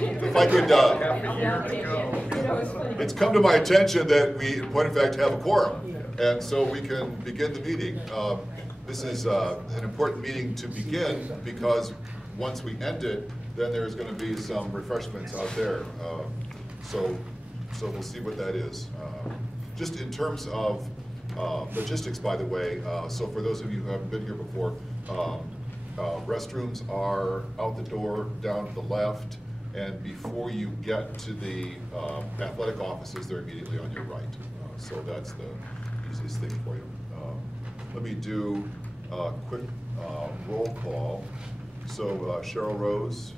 if I could, it's come to my attention that we, in point of fact, have a quorum, and so we can begin the meeting. This is an important meeting to begin because once we end it, then there's going to be some refreshments out there. So we'll see what that is. Just in terms of logistics, by the way, so for those of you who haven't been here before, restrooms are out the door down to the left, and before you get to the athletic offices, they're immediately on your right. So that's the easiest thing for you. Let me do a quick roll call. So Cheryl Rose,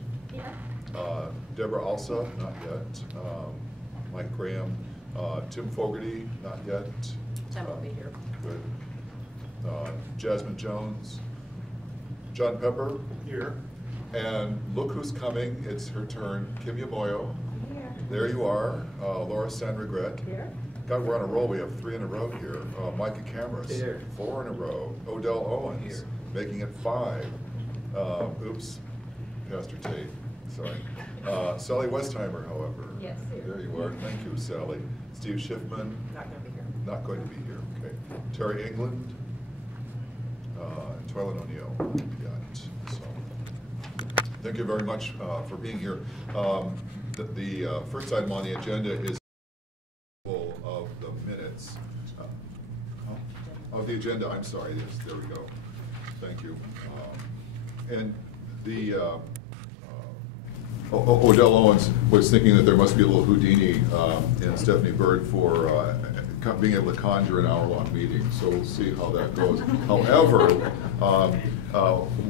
Deborah Alsa, not yet. Mike Graham, Tim Fogarty, not yet. Tim will be here. Good. Jasmine Jones, John Pepper, here. And look who's coming. It's her turn. Kim Yamoyo. Here. There you are. Laura Sanregret. Here. God, we're on a roll. We have 3 in a row here. Micah Cameras. Here. 4 in a row. Odell Owens. Here. Making it 5. Oops. Pastor Tate. Sorry. Sally Westheimer, however. Yes. Here. There you are. Thank you, Sally. Steve Schiffman. Not going to be here. Not going to be here. Okay. Terry England. And Toylan O'Neill. So, thank you very much for being here. The first item on the agenda is of the minutes of the agenda. I'm sorry. Yes, there we go. Thank you. And the Odell Owens was thinking that there must be a little Houdini in Stephanie Bird for being able to conjure an hour-long meeting. So we'll see how that goes. However,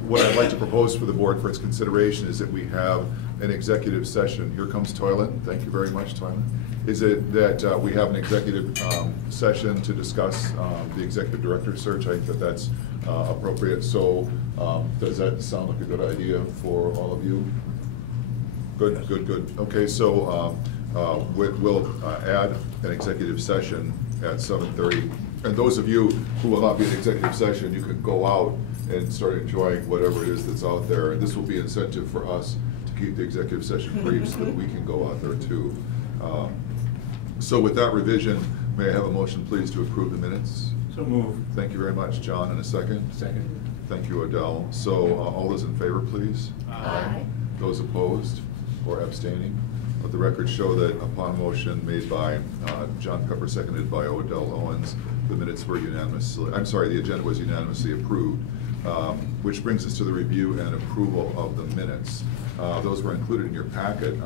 what I'd like to propose for the board for its consideration is that we have an executive session. Here comes Toylan. Thank you very much, Toylan. Is it that we have an executive session to discuss the executive director search? I think that that's appropriate. So does that sound like a good idea for all of you? Good, good, good. Okay, so we'll add an executive session at 7:30. And those of you who will not be in executive session, you can go out and start enjoying whatever it is that's out there. And this will be incentive for us to keep the executive session brief so that we can go out there too. So with that revision, may I have a motion, please, to approve the minutes? So moved. Thank you very much. John, in a second. Second. Thank you, Odell. So all those in favor, please? Aye. Those opposed or abstaining? Let the record show that upon motion made by John Pepper, seconded by Odell Owens, the minutes were unanimously, I'm sorry, the agenda was unanimously approved, which brings us to the review and approval of the minutes. Those were included in your packet.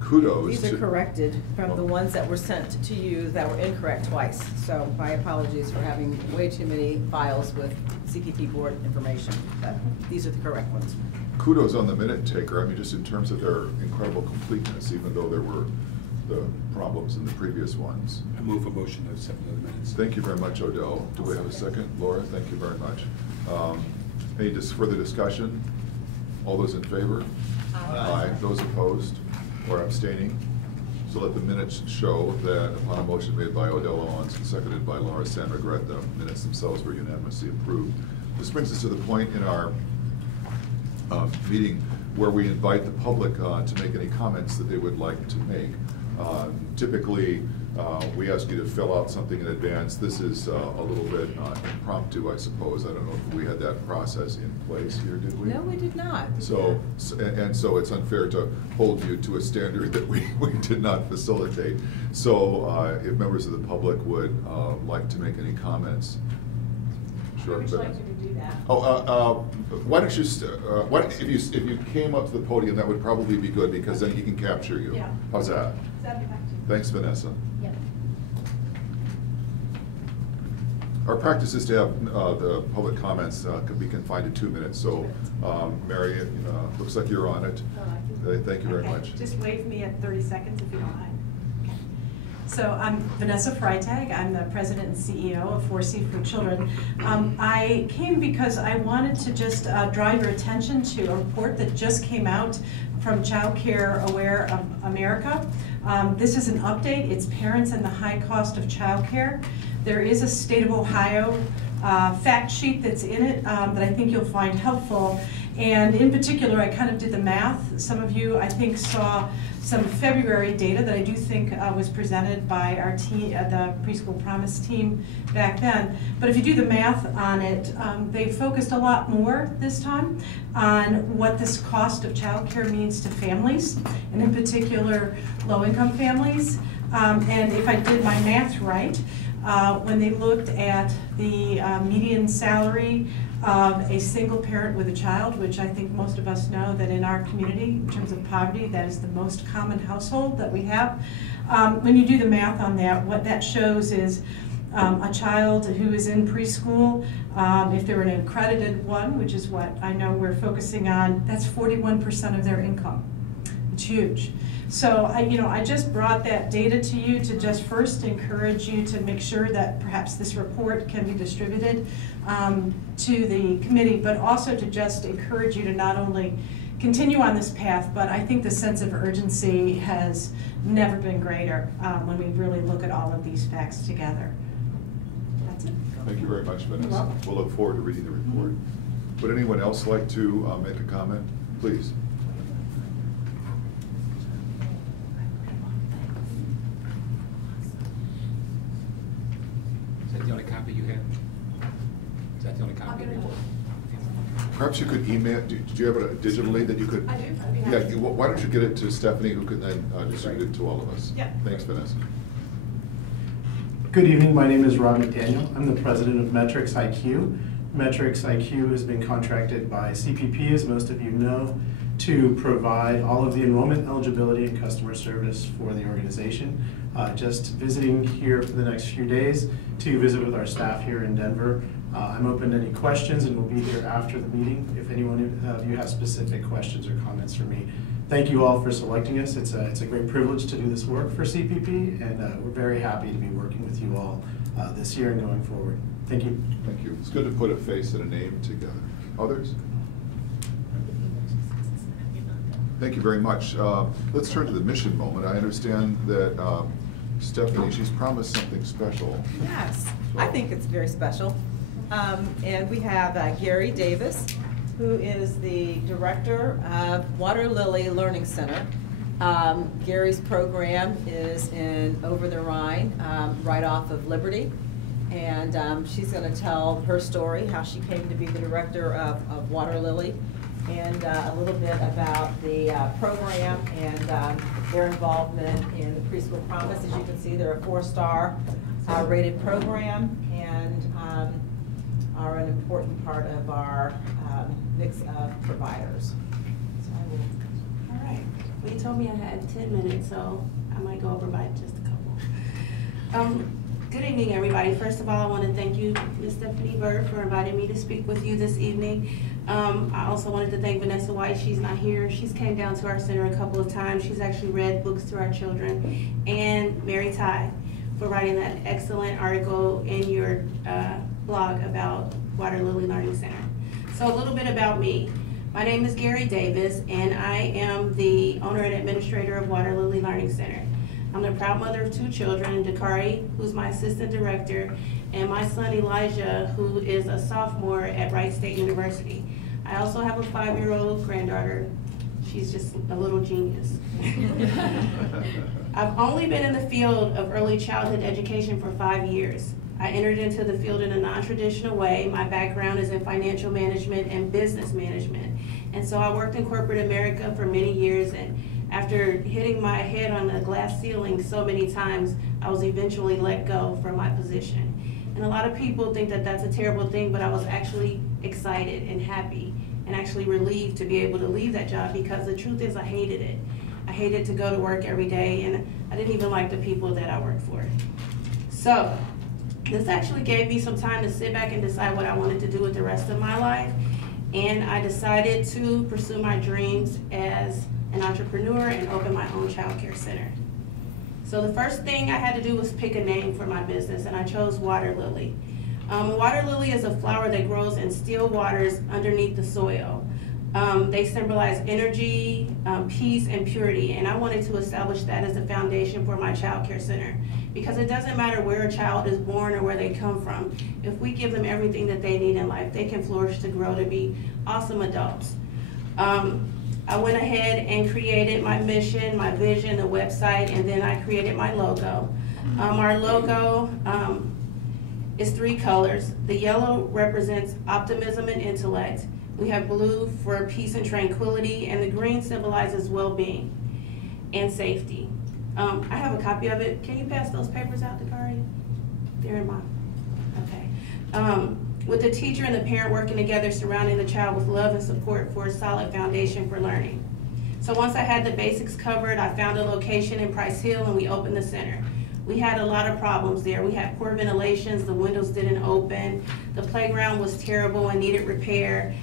Kudos. These are corrected from the ones that were sent to you that were incorrect twice. So my apologies for having way too many files with CPP board information, but these are the correct ones. Kudos on the minute taker. I mean, just in terms of their incredible completeness, even though there were the problems in the previous ones. I move a motion to accept the minutes. Thank you very much, Odell. Do we have a second? Laura, thank you very much. Any further discussion? All those in favor? Aye. Those opposed or abstaining? So let the minutes show that upon a motion made by Odell Owens and seconded by Laura Sanregret, the minutes themselves were unanimously approved. This brings us to the point in our meeting where we invite the public to make any comments that they would like to make. Typically, we ask you to fill out something in advance. This is a little bit impromptu, I suppose. I don't know if we had that process in place here, did we? No, we did not. So it's unfair to hold you to a standard that we did not facilitate. So if members of the public would like to make any comments. Sure. Would you like to do that? Oh, why don't you, if you came up to the podium, that would probably be good because then he can capture you. Yeah. How's that? Thanks, Vanessa. Yeah. Our practice is to have the public comments could be confined to 2 minutes. So, Mary, looks like you're on it. Thank you very much. Just wave me at 30 seconds if you don't mind. Okay. So I'm Vanessa Freitag. I'm the president and CEO of 4C for Children. I came because I wanted to just draw your attention to a report that just came out from Child Care Aware of America. This is an update. It's Parents and the High Cost of Child Care. There is a state of Ohio fact sheet that's in it that I think you'll find helpful. And in particular, I kind of did the math. Some of you, I think, saw some February data that I do think was presented by our team, the Preschool Promise team back then. But if you do the math on it, they focused a lot more this time on what this cost of childcare means to families, and in particular, low-income families. And if I did my math right, when they looked at the median salary of a single parent with a child, which I think most of us know that in our community, in terms of poverty, that is the most common household that we have. When you do the math on that, what that shows is a child who is in preschool, if they're an accredited one, which is what I know we're focusing on, that's 41% of their income. It's huge. So I just brought that data to you to just first encourage you to make sure that perhaps this report can be distributed to the committee, but also to just encourage you to not only continue on this path, but I think the sense of urgency has never been greater when we really look at all of these facts together. That's it. Thank you very much, Vanessa. You're welcome. We'll look forward to reading the report. Would anyone else like to make a comment? Please. Is that the only copy you have? Is that the only copy of the report? Perhaps you could email, did you have it digitally that you could? I do. I'd be happy Yeah, to. why don't you get it to Stephanie, who can then distribute it to all of us? Yeah. Thanks, Vanessa. Good evening, my name is Rob McDaniel. I'm the president of Metrics IQ. Metrics IQ has been contracted by CPP, as most of you know, to provide all of the enrollment, eligibility, and customer service for the organization. Just visiting here for the next few days to visit with our staff here in Denver. I'm open to any questions and will be here after the meeting if anyone of you have specific questions or comments for me. Thank you all for selecting us. It's a great privilege to do this work for CPP, and we're very happy to be working with you all this year and going forward. Thank you. Thank you. It's good to put a face and a name together. Others? Thank you very much. Let's turn to the mission moment. I understand that Stephanie, she's promised something special. Yes, I think it's very special. And we have Gary Davis, who is the director of Water Lily Learning Center. Gary's program is in Over the Rhine, right off of Liberty. And she's going to tell her story, how she came to be the director of Water Lily, and a little bit about the program and their involvement in the Preschool Promise. As you can see, they're a 4-star rated program, and are an important part of our mix of providers. So I will. All right. Well, you told me I had 10 minutes, so I might go over by just a couple. Good evening, everybody. First of all, I want to thank you, Ms. Stephanie Bird, for inviting me to speak with you this evening. I also wanted to thank Vanessa White. She's not here. She's came down to our center a couple of times. She's actually read books to our children. And Mary Ty for writing that excellent article in your blog about Water Lily Learning Center. So a little bit about me. My name is Gary Davis, and I am the owner and administrator of Water Lily Learning Center. I'm the proud mother of 2 children, Dakari, who's my assistant director, and my son Elijah, who is a sophomore at Wright State University. I also have a 5-year-old granddaughter. She's just a little genius. I've only been in the field of early childhood education for 5 years. I entered into the field in a non-traditional way. My background is in financial management and business management. And so I worked in corporate America for many years, and after hitting my head on the glass ceiling so many times, I was eventually let go from my position. And a lot of people think that that's a terrible thing, but I was actually excited and happy and actually relieved to be able to leave that job, because the truth is I hated it. I hated to go to work every day, and I didn't even like the people that I worked for. So this actually gave me some time to sit back and decide what I wanted to do with the rest of my life. And I decided to pursue my dreams as an entrepreneur and open my own child care center. So the first thing I had to do was pick a name for my business, and I chose Water Lily. Water lily is a flower that grows in still waters underneath the soil. They symbolize energy, peace, and purity, and I wanted to establish that as a foundation for my child care center. because it doesn't matter where a child is born or where they come from. If we give them everything that they need in life, they can flourish to grow to be awesome adults. I went ahead and created my mission, my vision, the website, and then I created my logo. Our logo is 3 colors. The yellow represents optimism and intellect. We have blue for peace and tranquility, and the green symbolizes well-being and safety. I have a copy of it. Can you pass those papers out to Kari? They're in mine. Okay. With the teacher and the parent working together, surrounding the child with love and support for a solid foundation for learning. So once I had the basics covered, I found a location in Price Hill and we opened the center. We had a lot of problems there. We had poor ventilations, the windows didn't open, the playground was terrible and needed repair.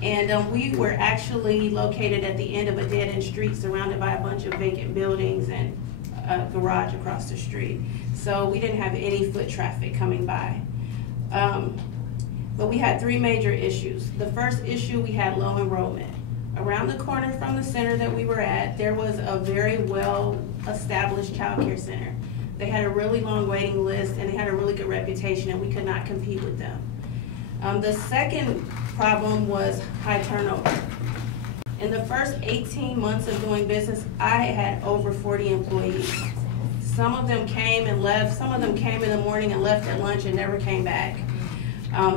And we were actually located at the end of a dead-end street surrounded by a bunch of vacant buildings and a garage across the street. So we didn't have any foot traffic coming by. But we had 3 major issues. The first issue, we had low enrollment. Around the corner from the center that we were at, there was a very well-established child care center. They had a really long waiting list and they had a really good reputation and we could not compete with them. The second problem was high turnover. In the first 18 months of doing business, I had over 40 employees. Some of them came and left, some of them came in the morning and left at lunch and never came back.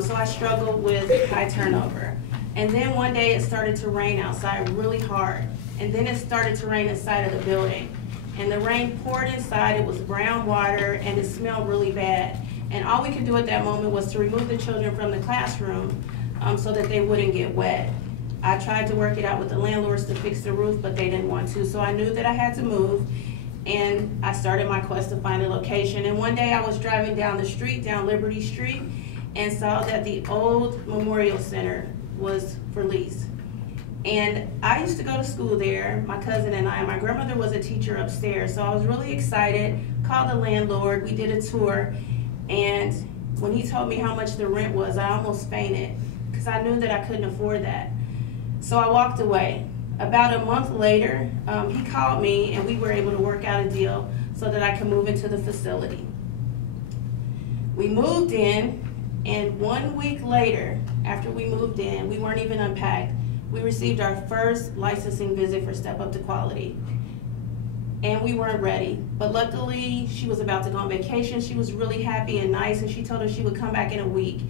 So I struggled with high turnover. And then one day it started to rain outside really hard. And then it started to rain inside of the building. And the rain poured inside, it was brown water, and it smelled really bad. And all we could do at that moment was to remove the children from the classroom so that they wouldn't get wet. I tried to work it out with the landlords to fix the roof, but they didn't want to. So I knew that I had to move, and I started my quest to find a location. And one day I was driving down the street, down Liberty Street, and saw that the old Memorial Center was for lease. And I used to go to school there, my cousin and I, and my grandmother was a teacher upstairs, so I was really excited, called the landlord, we did a tour, and when he told me how much the rent was, I almost fainted, because I knew that I couldn't afford that. So I walked away. About a month later, he called me and we were able to work out a deal so that I could move into the facility. We moved in, and 1 week later, after we moved in, we weren't even unpacked, we received our first licensing visit for Step Up to Quality. And we weren't ready. But luckily, she was about to go on vacation. She was really happy and nice, and she told us she would come back in a week,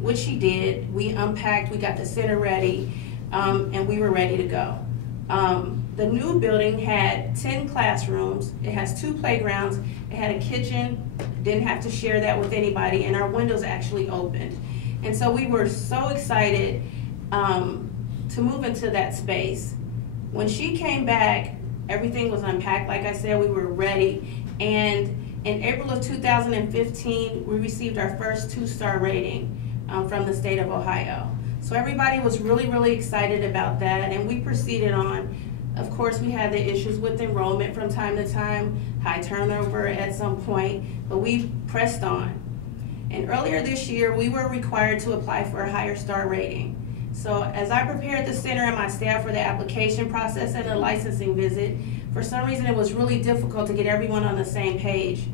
which she did. We unpacked, we got the center ready, and we were ready to go. The new building had 10 classrooms. It has 2 playgrounds. It had a kitchen, didn't have to share that with anybody, and our windows actually opened. And so we were so excited to move into that space. When she came back, everything was unpacked. Like I said, we were ready. And in April of 2015, we received our first 2-star rating from the state of Ohio. So everybody was really, really excited about that, and we proceeded on. Of course, we had the issues with enrollment from time to time, high turnover at some point, but we pressed on. And earlier this year, we were required to apply for a higher star rating. So as I prepared the center and my staff for the application process and the licensing visit, for some reason it was really difficult to get everyone on the same page.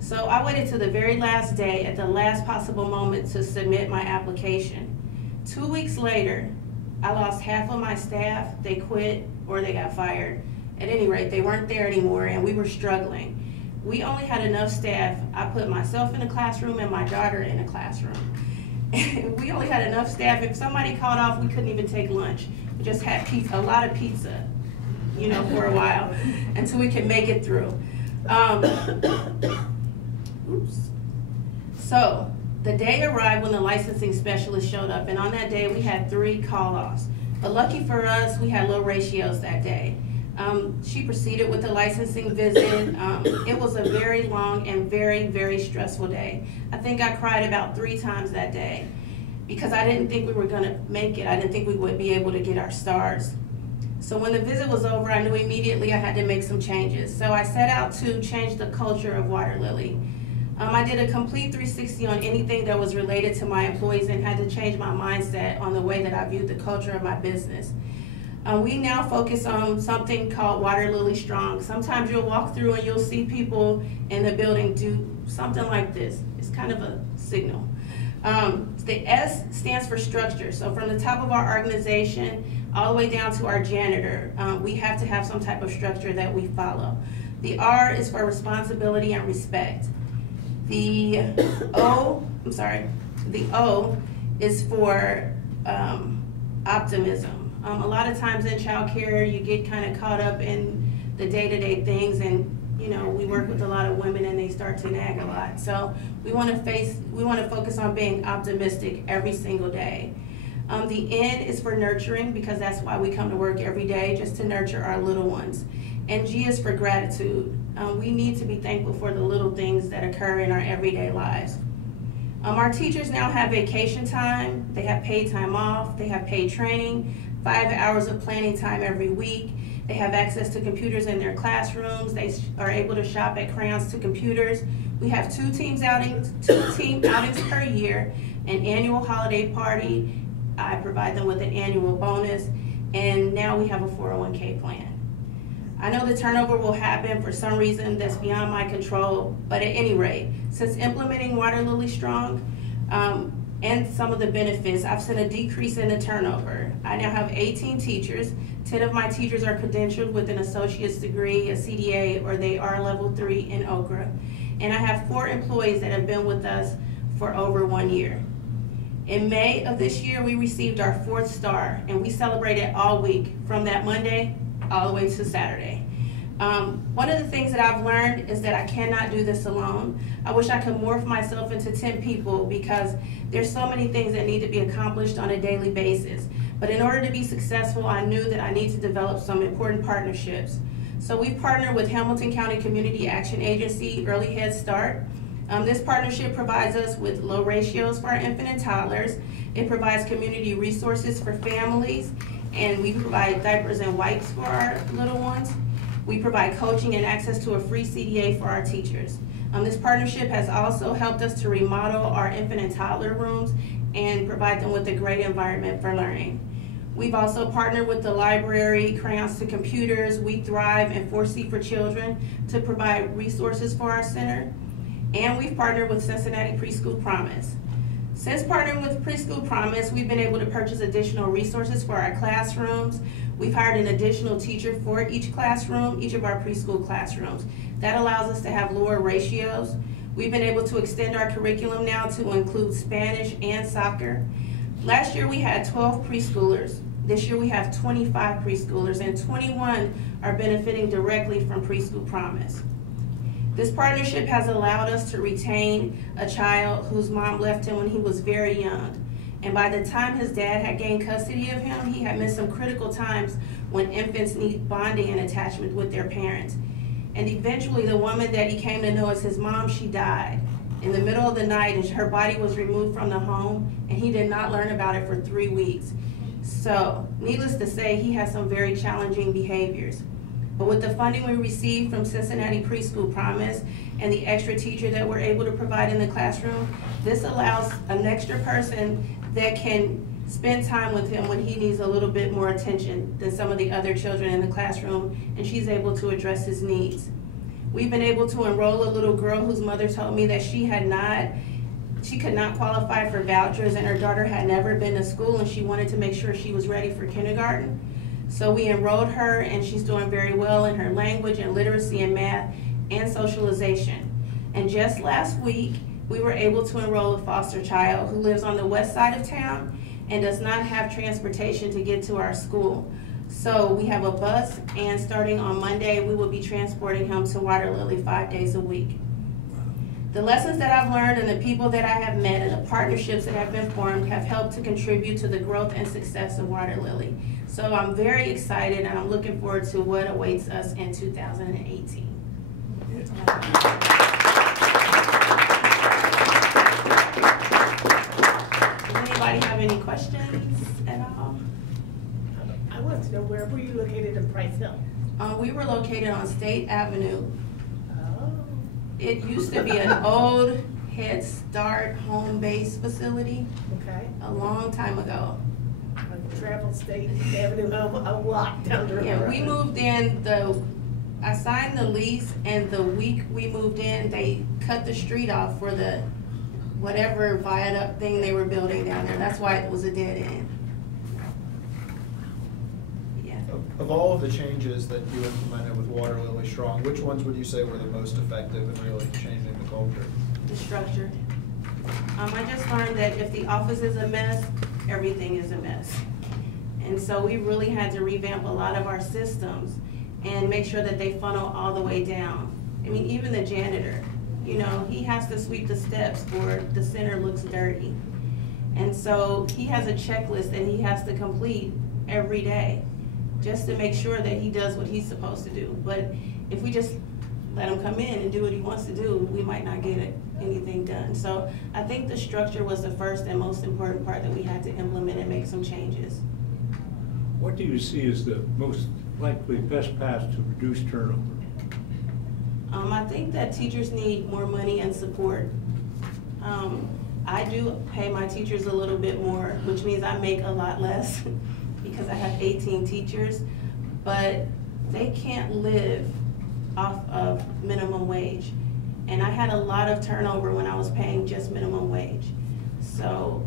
So I waited to the very last day, at the last possible moment, to submit my application. 2 weeks later, I lost half of my staff. They quit or they got fired. At any rate, they weren't there anymore and we were struggling. We only had enough staff. I put myself in a classroom and my daughter in a classroom. We only had enough staff. If somebody called off, we couldn't even take lunch. We just had pizza, a lot of pizza, you know, for a while until we could make it through. So the day arrived when the licensing specialist showed up, and on that day we had 3 call-offs. But lucky for us, we had low ratios that day. She proceeded with the licensing visit. It was a very long and very, very stressful day. I think I cried about 3 times that day because I didn't think we were gonna make it. I didn't think we would be able to get our stars. So when the visit was over, I knew immediately I had to make some changes. So I set out to change the culture of Water Lily. I did a complete 360 on anything that was related to my employees and had to change my mindset on the way that I viewed the culture of my business. We now focus on something called Water Lily Strong. Sometimes you'll walk through and you'll see people in the building do something like this. It's kind of a signal. The S stands for structure. So from the top of our organization all the way down to our janitor, we have to have some type of structure that we follow. The R is for responsibility and respect. The O is for optimism. A lot of times in child care, you get kind of caught up in the day-to-day things, and you know, we work with a lot of women and they start to nag a lot. So we want to focus on being optimistic every single day. The N is for nurturing, because that's why we come to work every day, just to nurture our little ones. And G is for gratitude. We need to be thankful for the little things that occur in our everyday lives. Our teachers now have vacation time, they have paid time off, they have paid training, 5 hours of planning time every week. They have access to computers in their classrooms. They are able to shop at Crayons to Computers. We have two team outings per year, an annual holiday party. I provide them with an annual bonus, and now we have a 401k plan. I know the turnover will happen for some reason that's beyond my control, but at any rate, since implementing Water Lily Strong, and some of the benefits, I've seen a decrease in the turnover. I now have 18 teachers. 10 of my teachers are credentialed with an associate's degree, a CDA, or they are level 3 in Okra. And I have 4 employees that have been with us for over 1 year. In May of this year, we received our 4th star, and we celebrated all week, from that Monday all the way to Saturday. One of the things that I've learned is that I cannot do this alone. I wish I could morph myself into 10 people, because there's so many things that need to be accomplished on a daily basis. But in order to be successful, I knew that I need to develop some important partnerships. So we partnered with Hamilton County Community Action Agency, Early Head Start. This partnership provides us with low ratios for our infant and toddlers. It provides community resources for families, and we provide diapers and wipes for our little ones. We provide coaching and access to a free CDA for our teachers. This partnership has also helped us to remodel our infant and toddler rooms and provide them with a great environment for learning. We've also partnered with the library, Crayons to Computers, We Thrive, and 4C for Children to provide resources for our center. And we've partnered with Cincinnati Preschool Promise. Since partnering with Preschool Promise, we've been able to purchase additional resources for our classrooms. We've hired an additional teacher for each classroom, each of our preschool classrooms. That allows us to have lower ratios. We've been able to extend our curriculum now to include Spanish and soccer. Last year we had 12 preschoolers. This year we have 25 preschoolers, and 21 are benefiting directly from Preschool Promise. This partnership has allowed us to retain a child whose mom left him when he was very young. And by the time his dad had gained custody of him, he had missed some critical times when infants need bonding and attachment with their parents. And eventually the woman that he came to know as his mom, she died in the middle of the night, and her body was removed from the home, and he did not learn about it for 3 weeks. So, needless to say, he has some very challenging behaviors. But with the funding we received from Cincinnati Preschool Promise and the extra teacher that we're able to provide in the classroom, this allows an extra person that can spend time with him when he needs a little bit more attention than some of the other children in the classroom, and she's able to address his needs. We've been able to enroll a little girl whose mother told me that she could not qualify for vouchers, and her daughter had never been to school, and she wanted to make sure she was ready for kindergarten. So we enrolled her, and she's doing very well in her language and literacy and math and socialization. And just last week, we were able to enroll a foster child who lives on the west side of town and does not have transportation to get to our school. So we have a bus, and starting on Monday, we will be transporting him to Water Lily 5 days a week. The lessons that I've learned and the people that I have met and the partnerships that have been formed have helped to contribute to the growth and success of Water Lily. So I'm very excited, and I'm looking forward to what awaits us in 2018. Does anybody have any questions at all? I want to know, where were you located in Price Hill? We were located on State Avenue. Oh. It used to be an old Head Start home-based facility Okay. a long time ago. travel State Avenue a lot down the road. Yeah, we moved in I signed the lease, and the week we moved in, they cut the street off for the whatever viaduct thing they were building down there. That's why it was a dead end. Yeah. Of all of the changes that you implemented with Water Lily Strong, which ones would you say were the most effective in really changing the culture? The structure. I just learned that if the office is a mess, everything is a mess. And so we really had to revamp a lot of our systems and make sure that they funnel all the way down. I mean, even the janitor, you know, he has to sweep the steps or the center looks dirty. And so he has a checklist that he has to complete every day just to make sure that he does what he's supposed to do. But if we just let him come in and do what he wants to do, we might not get anything done. So I think the structure was the first and most important part that we had to implement and make some changes. What do you see as the most likely best path to reduce turnover? I think that teachers need more money and support. I do pay my teachers a little bit more, which means I make a lot less because I have 18 teachers, but they can't live off of minimum wage. And I had a lot of turnover when I was paying just minimum wage. So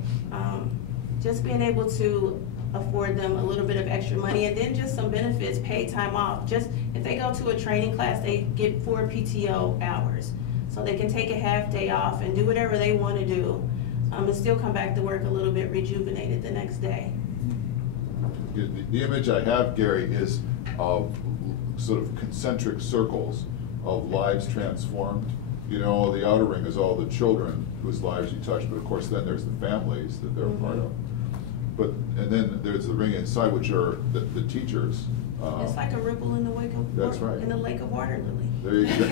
just being able to afford them a little bit of extra money, and then just some benefits, paid time off. Just if they go to a training class, they get 4 PTO hours. So they can take a half day off and do whatever they want to do, and still come back to work a little bit rejuvenated the next day. The image I have, Gary, is of sort of concentric circles of lives transformed. You know, the outer ring is all the children whose lives you touch, but of course then there's the families that they're part of. But, and then there's the ring inside, which are the teachers. It's like a ripple in the wake of That's right. in the lake of water lily. There you go.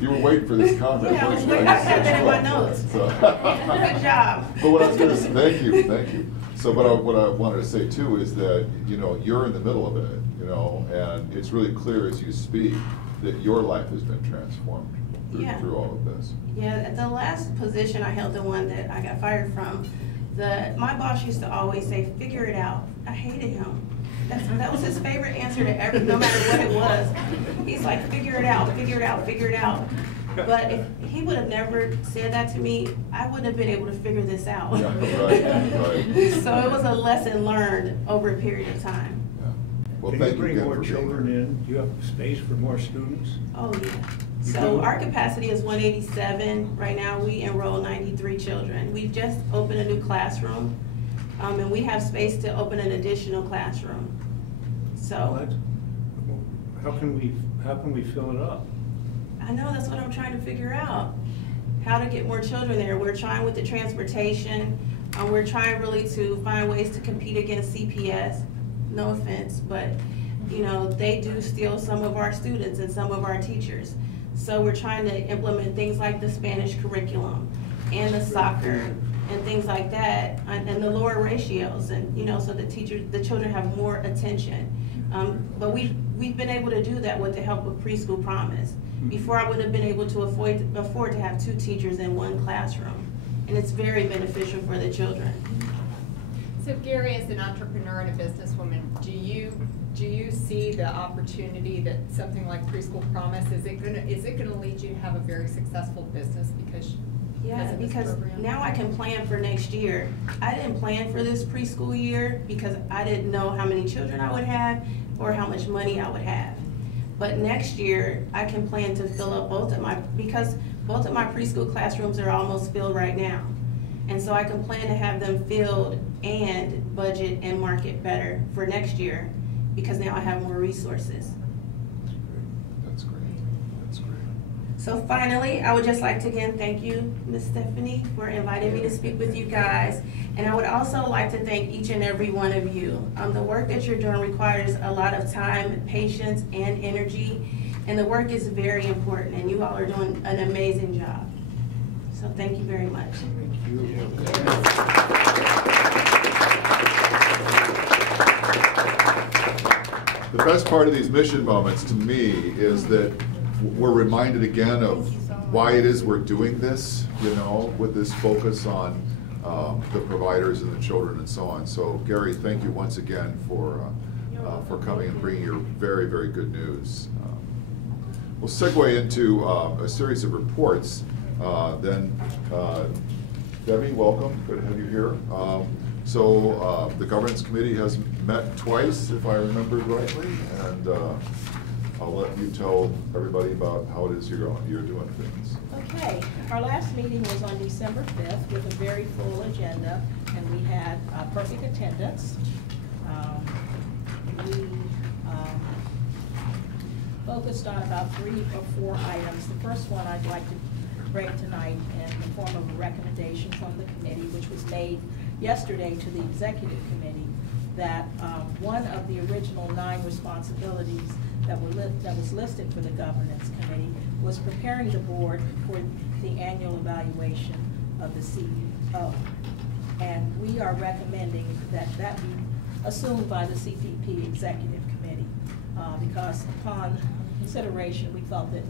You were waiting for this comment. Yeah, I was weren't you? waiting. I had that in my notes. So- Good job. But what I was going to say, thank you. So, but what I wanted to say too is that, you know, you're in the middle of it, you know, and it's really clear as you speak that your life has been transformed through all of this. Yeah, the last position I held, the one that I got fired from, my boss used to always say, "Figure it out." I hated him. That was his favorite answer to every, no matter what it was. He's like, "Figure it out, figure it out, figure it out." But if he would have never said that to me, I wouldn't have been able to figure this out. Yeah, right. So it was a lesson learned over a period of time. Yeah. Well, Can thank you you bring again more for being children here. in? Do you have space for more students? Oh, yeah. You So do? our capacity is 187. Right now, we enroll 93 children. We've just opened a new classroom, and we have space to open an additional classroom. Well, So, how can we fill it up? I know, that's what I'm trying to figure out. How to get more children there. We're trying with the transportation. We're trying really to find ways to compete against CPS. No offense, but you know, they do steal some of our students and some of our teachers. So we're trying to implement things like the Spanish curriculum and the soccer and things like that, and the lower ratios, and you know, so the children have more attention. But we've been able to do that with the help of Preschool Promise. Before, I would have been able to afford to have 2 teachers in 1 classroom, and it's very beneficial for the children. So Gary, as an entrepreneur and a businesswoman, do you see the opportunity that something like Preschool Promise, is it gonna lead you to have a very successful business because Yeah, of this because program? now I can plan for next year. I didn't plan for this preschool year because I didn't know how many children I would have or how much money I would have. But next year, I can plan to fill up because both of my preschool classrooms are almost filled right now. And so I can plan to have them filled and budget and market better for next year because now I have more resources. That's great. That's great. So finally, I would just like to again thank you, Ms. Stephanie, for inviting me to speak with you guys. And I would also like to thank each and every one of you. The work that you're doing requires a lot of time, patience, and energy. And the work is very important, and you all are doing an amazing job. So thank you very much. Thank you. The best part of these mission moments to me is that we're reminded again of why it is we're doing this, you know, with this focus on the providers and the children and so on. So Gary, thank you once again for coming and bringing your very, very good news. We'll segue into a series of reports. Then Debbie, welcome. Good to have you here. So the Governance Committee has met twice, if I remembered rightly, and I'll let you tell everybody about how it is you're doing things. Okay, our last meeting was on December 5th with a very full agenda, and we had perfect attendance. We focused on about 3 or 4 items. The first one I'd like to bring tonight in the form of a recommendation from the committee, which was made yesterday to the executive committee, that one of the original 9 responsibilities that was listed for the governance committee was preparing the board for the annual evaluation of the CEO. And we are recommending that that be assumed by the CPP executive committee, because upon consideration, we felt that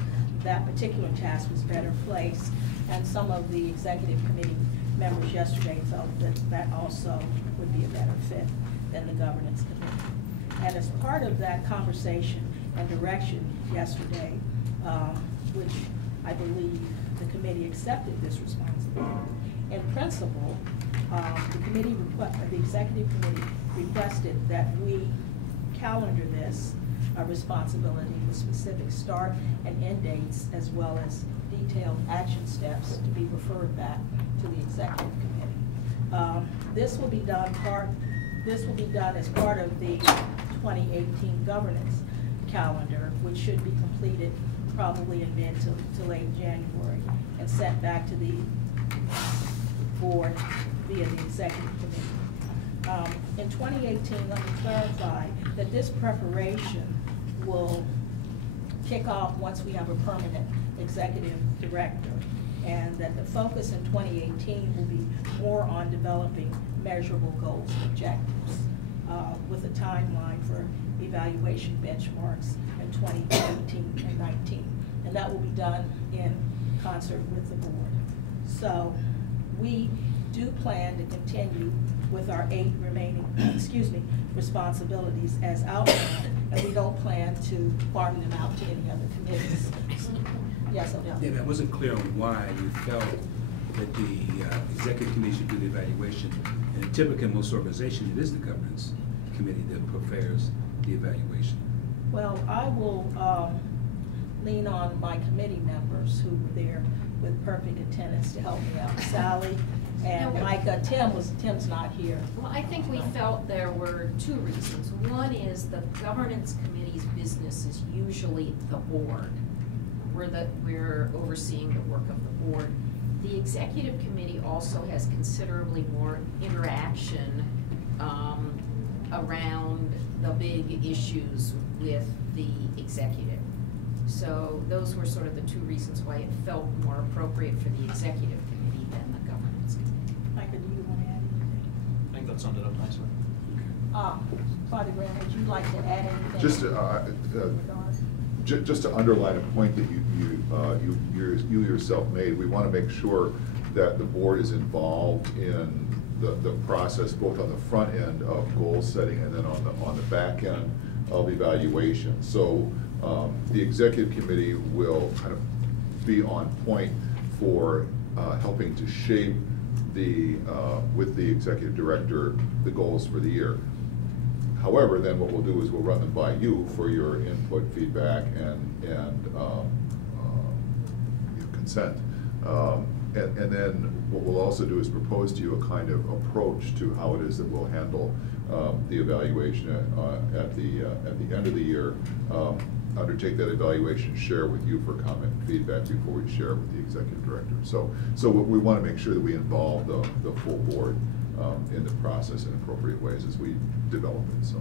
that particular task was better placed, and some of the executive committee members yesterday felt that that also would be a better fit than the governance committee. And as part of that conversation and direction yesterday, which I believe the committee accepted this responsibility. In principle, the executive committee requested that we calendar this responsibility with specific start and end dates, as well as detailed action steps to be referred back to the executive committee. This will be done as part of the 2018 governance calendar, which should be completed probably in mid to late January and sent back to the board via the executive committee. In 2018, let me clarify that this preparation will kick off once we have a permanent executive director, and that the focus in 2018 will be more on developing measurable goals and objectives with a timeline for evaluation benchmarks in 2018 and 19. And that will be done in concert with the board. So we do plan to continue with our 8 remaining responsibilities as outlined, and we don't plan to farm them out to any other committees. Yes, Odell? Yeah, I wasn't clear on why you felt that the executive committee should do the evaluation. And typically in most organizations, it is the governance committee that prepares the evaluation. Well, I will lean on my committee members who were there with perfect attendance to help me out. Sally and Micah. Tim's not here. Well, I think we felt there were 2 reasons. One is the governance committee's business is usually the board. We're overseeing the work of the board. The executive committee also has considerably more interaction around the big issues with the executive. So those were sort of the 2 reasons why it felt more appropriate for the executive committee than the governance committee. Micah, do you want to add anything? I think that summed it up nicely. Father Graham, would you like to add anything? Just to underline a point that you yourself made, we want to make sure that the board is involved in the process, both on the front end of goal setting and then on the back end of evaluation. So the executive committee will kind of be on point for helping to shape with the executive director the goals for the year. However, then what we'll do is we'll run them by you for your input, feedback, and consent. And then what we'll also do is propose to you a kind of approach to how it is that we'll handle the evaluation at the end of the year. Undertake that evaluation, share with you for comment and feedback before we share with the executive director. So we want to make sure that we involve the full board in the process in appropriate ways as we develop it. So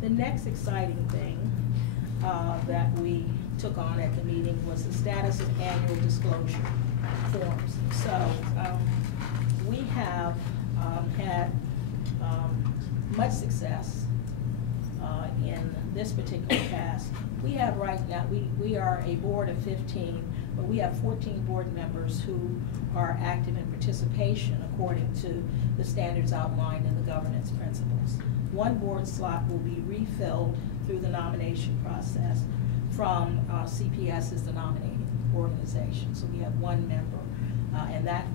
the next exciting thing that we took on at the meeting was the status of annual disclosure forms. So we have had much success in this particular task. We have right now, we are a board of 15, but we have 14 board members who are active in participation according to the standards outlined in the governance principles. One board slot will be refilled through the nomination process from CPS as the nominating organization. So we have one member, and that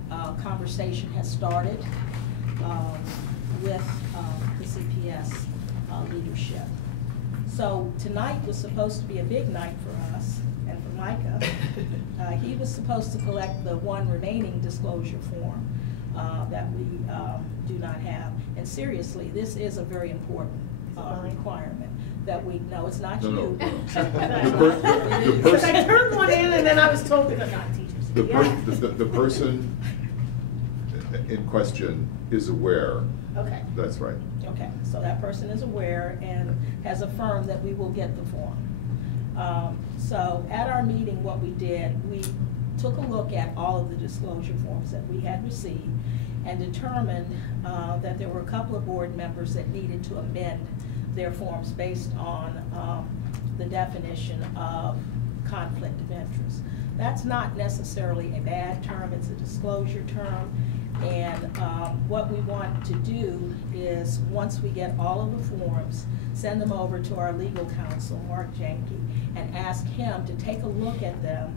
conversation has started with the CPS leadership. So tonight was supposed to be a big night for us and for Micah. He was supposed to collect the one remaining disclosure form that we do not have. And seriously, this is a very important requirement that we, no, it's not you. Because I turned one in and then I was told they're not teachers. The person in question is aware. Okay. That's right. Okay, so that person is aware and has affirmed that we will get the form. So at our meeting, what we did, we took a look at all of the disclosure forms that we had received and determined that there were a couple of board members that needed to amend their forms based on the definition of conflict of interest. That's not necessarily a bad term, it's a disclosure term. And what we want to do is, once we get all of the forms, send them over to our legal counsel, Mark Jenke, and ask him to take a look at them.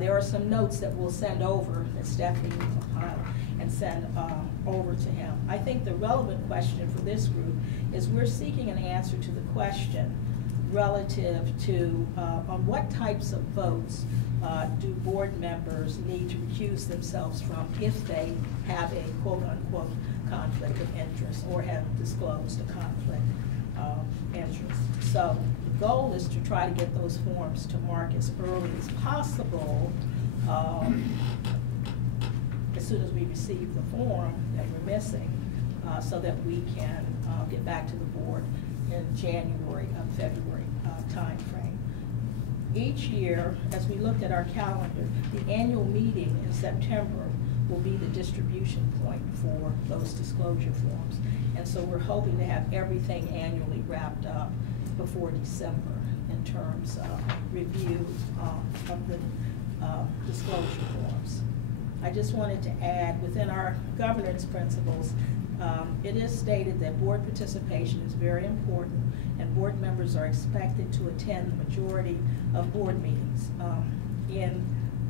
There are some notes that we'll send over that Stephanie will compile and send over to him. I think the relevant question for this group is we're seeking an answer to the question relative to on what types of votes do board members need to recuse themselves from if they have a quote-unquote conflict of interest or have disclosed a conflict of interest. So the goal is to try to get those forms to Mark as early as possible, as soon as we receive the form that we're missing, so that we can get back to the board in January and February timeframe. Each year, as we looked at our calendar, the annual meeting in September will be the distribution point for those disclosure forms. And so we're hoping to have everything annually wrapped up before December in terms of review of the disclosure forms. I just wanted to add, within our governance principles, it is stated that board participation is very important and board members are expected to attend the majority of board meetings. In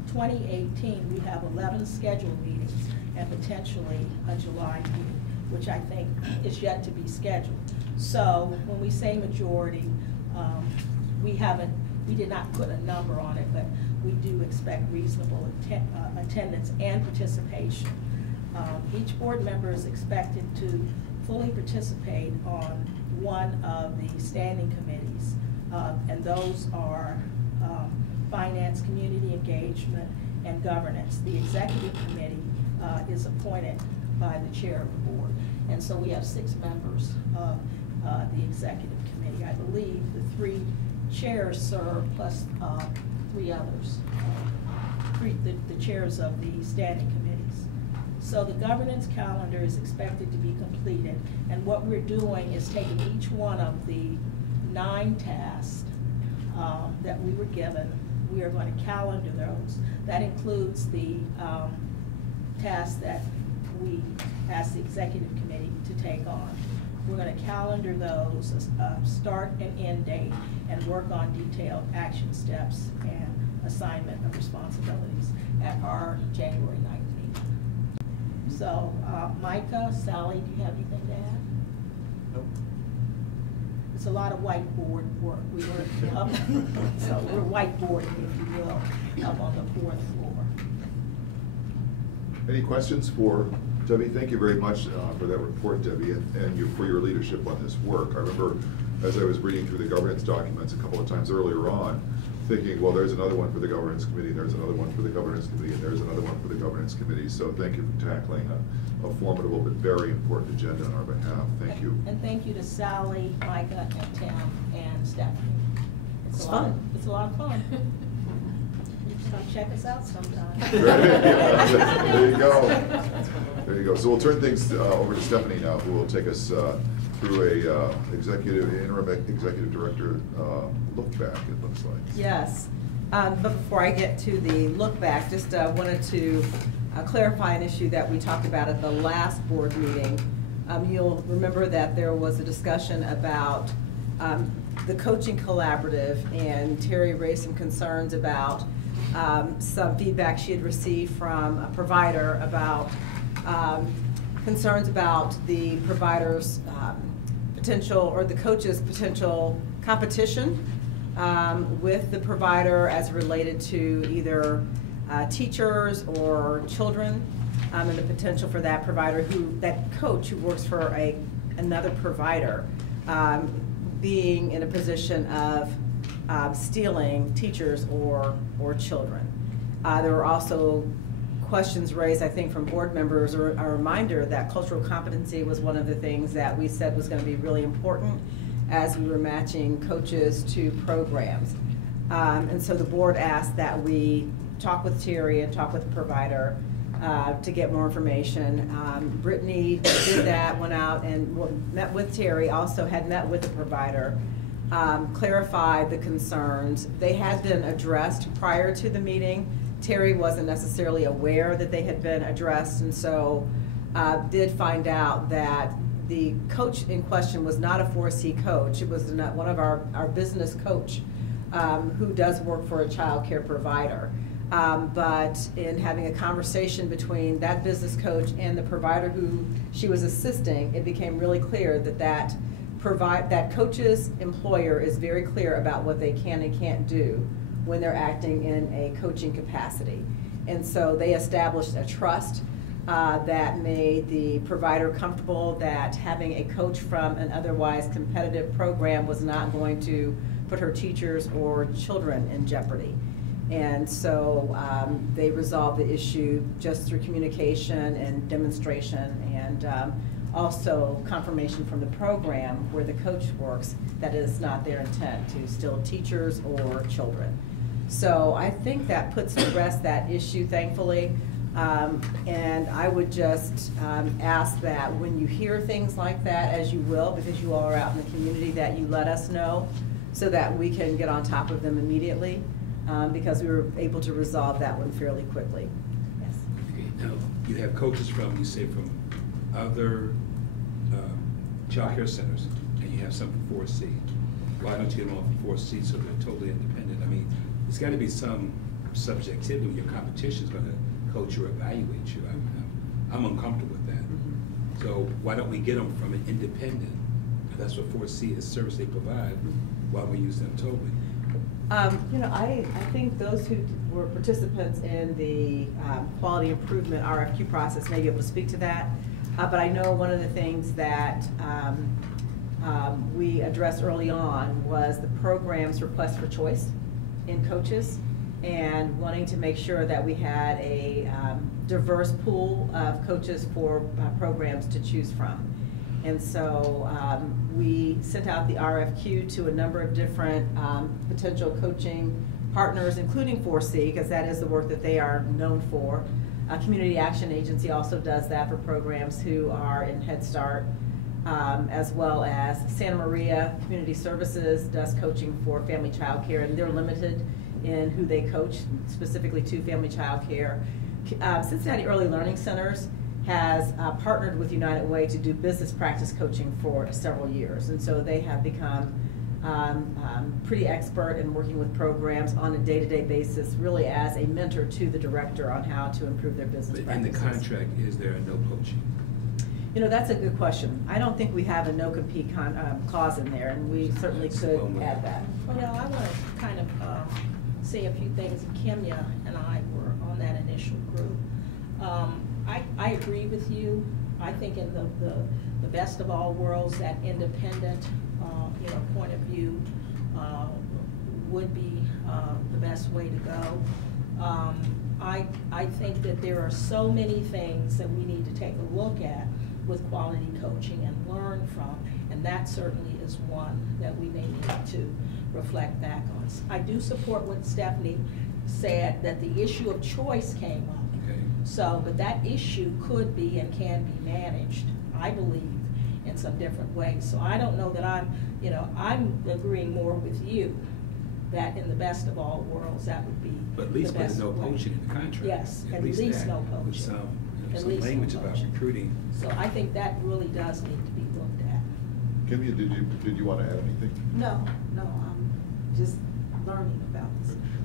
2018, we have 11 scheduled meetings and potentially a July meeting, which I think is yet to be scheduled. So when we say majority, we did not put a number on it, but we do expect reasonable attendance and participation. Each board member is expected to fully participate on one of the standing committees, and those are finance, community engagement, and governance. The executive committee is appointed by the chair of the board, and so we have 6 members of the executive committee. I believe the 3 chairs serve plus 3 others, the chairs of the standing committees. So the governance calendar is expected to be completed, and what we're doing is taking each one of the 9 tasks that we were given. We are going to calendar those. That includes the tasks that we asked the executive committee to take on. We're going to calendar those, start and end date, and work on detailed action steps and assignment of responsibilities at our January 9th meeting. So, Micah, Sally, do you have anything to add? Nope. It's a lot of whiteboard work. We were up, so we're whiteboarding, if you will, up on the 4th floor. Any questions for Debbie? Thank you very much for that report, Debbie, and for your leadership on this work. I remember as I was reading through the governance documents a couple of times earlier on, thinking, well, there's another one for the governance committee, and there's another one for the governance committee, and there's another one for the governance committee. So thank you for tackling a formidable but very important agenda on our behalf. Thank you. And thank you to Sally, Micah, and Tim, and Stephanie. It's a lot of fun. Come check us out sometime. There you go. There you go. So we'll turn things over to Stephanie now, who will take us through a interim executive director look back, it looks like. Yes. But before I get to the look back, just wanted to clarify an issue that we talked about at the last board meeting. You'll remember that there was a discussion about the coaching collaborative, and Terry raised some concerns about some feedback she had received from a provider about concerns about the provider's potential, or the coach's potential competition with the provider as related to either teachers or children, and the potential for that provider that coach who works for another provider being in a position of stealing teachers or children. There were also questions raised, I think, from board members, or a reminder that cultural competency was one of the things that we said was going to be really important as we were matching coaches to programs. And so the board asked that we talk with Terry and talk with the provider to get more information. Brittany did that, went out and met with Terry, also had met with the provider, clarified the concerns. They had been addressed prior to the meeting. Terry wasn't necessarily aware that they had been addressed, and so did find out that the coach in question was not a 4C coach. It was one of our business coach who does work for a child care provider. But in having a conversation between that business coach and the provider who she was assisting, it became really clear that coach's employer is very clear about what they can and can't do when they're acting in a coaching capacity. And so they established a trust that made the provider comfortable that having a coach from an otherwise competitive program was not going to put her teachers or children in jeopardy. And so they resolved the issue just through communication and demonstration, and also confirmation from the program where the coach works that it is not their intent to steal teachers or children. So I think that puts to rest that issue, thankfully. And I would just ask that when you hear things like that, as you will, because you all are out in the community, that you let us know so that we can get on top of them immediately, because we were able to resolve that one fairly quickly. Yes. Okay, now, you have coaches from other child care centers, and you have some from 4C. Why don't you get them all from 4C so they're totally independent? I mean, there's got to be some subjectivity when your competition is going to coach or evaluate you. I'm uncomfortable with that. Mm-hmm. So why don't we get them from an independent? That's what 4C is, service they provide. Why don't we use them totally? I think those who were participants in the quality improvement RFQ process may be able to speak to that. But I know one of the things that we addressed early on was the program's request for choice in coaches, and wanting to make sure that we had a diverse pool of coaches for programs to choose from. And so we sent out the RFQ to a number of different potential coaching partners, including 4C, because that is the work that they are known for. Community Action Agency also does that for programs who are in Head Start, as well as Santa Maria Community Services does coaching for family child care, and they're limited in who they coach, specifically to family child care. Cincinnati Early Learning Centers has partnered with United Way to do business practice coaching for several years, and so they have become pretty expert in working with programs on a day-to-day basis, really as a mentor to the director on how to improve their business practices. In the contract, is there a no poaching? That's a good question. I don't think we have a no-compete clause in there, and we certainly could add that. Well, I want to kind of say a few things. Kimya and I were on that initial group. I agree with you. I think in the best of all worlds, that independent point of view would be the best way to go. I think that there are so many things that we need to take a look at with quality coaching and learn from, and that certainly is one that we may need to reflect back on. I do support what Stephanie said that the issue of choice came up. Okay. So, but that issue could be and can be managed, I believe, in some different ways. So I don't know that I'm agreeing more with you that in the best of all worlds, that would be But at least the put best no way. poaching in the contract. Yes, at least that, no with poaching. some, At some least no language about poaching. recruiting. So I think that really does need to be looked at. Kimmy, did you want to add anything? No, I'm just learning about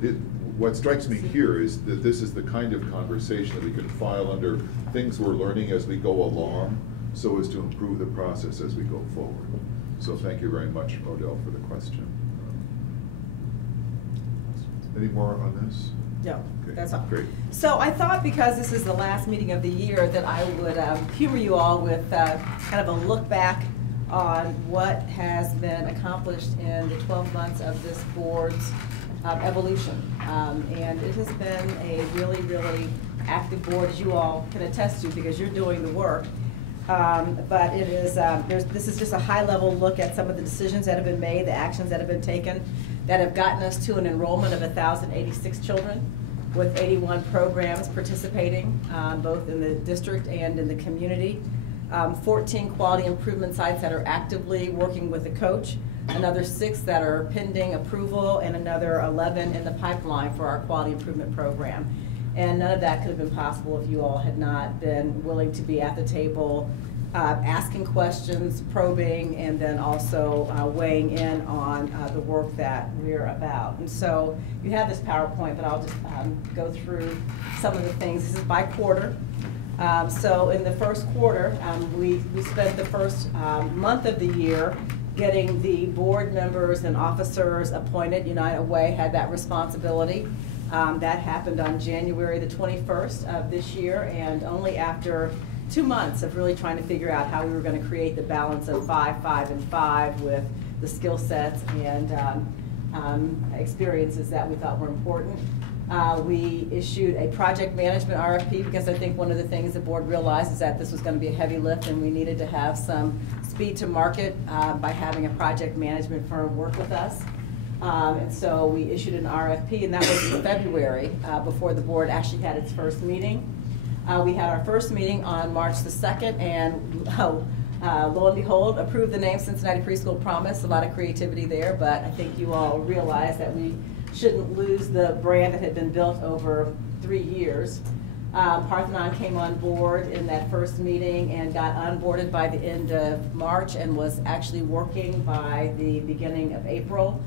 this. What strikes me here is that this is the kind of conversation that we can file under things we're learning as we go along, so as to improve the process as we go forward. So thank you very much, Odell, for the question. Any more on this? No, Okay, that's all. great. So I thought because this is the last meeting of the year that I would humor you all with kind of a look back on what has been accomplished in the 12 months of this board's evolution. And it has been a really, really active board, as you all can attest to, because you're doing the work. But it is, this is just a high-level look at some of the decisions that have been made, the actions that have been taken, that have gotten us to an enrollment of 1,086 children, with 81 programs participating, both in the district and in the community. 14 quality improvement sites that are actively working with a coach, another 6 that are pending approval, and another 11 in the pipeline for our quality improvement program. And none of that could have been possible if you all had not been willing to be at the table, asking questions, probing, and then also weighing in on the work that we're about. And so you have this PowerPoint, but I'll just go through some of the things. This is by quarter. So in the first quarter, we spent the first month of the year getting the board members and officers appointed. United Way had that responsibility. That happened on January the 21st of this year, and only after 2 months of really trying to figure out how we were going to create the balance of 5, 5, and 5 with the skill sets and experiences that we thought were important. We issued a project management RFP because I think one of the things the board realized is that this was going to be a heavy lift and we needed to have some speed to market by having a project management firm work with us. And so we issued an RFP, and that was in February before the board actually had its first meeting. We had our first meeting on March the 2nd, and lo and behold, approved the name Cincinnati Preschool Promise. A lot of creativity there, but I think you all realize that we shouldn't lose the brand that had been built over 3 years. Parthenon came on board in that first meeting and got onboarded by the end of March and was actually working by the beginning of April.